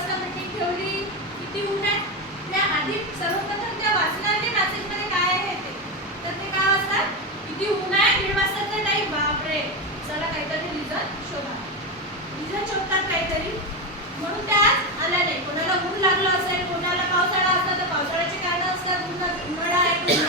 वाजता मीटिंग ठेवली, किती ऊन आहे, त्या आधी सर्वप्रथम त्या वाचणारे मेसेजमध्ये काय आहे ते, तर ते काय वाचतात, किती ऊन आहे, 1:30 वाजताचा टाइम, बापरे, चला काहीतरी रिझन शोधा. रिझन शोधतात काहीतरी,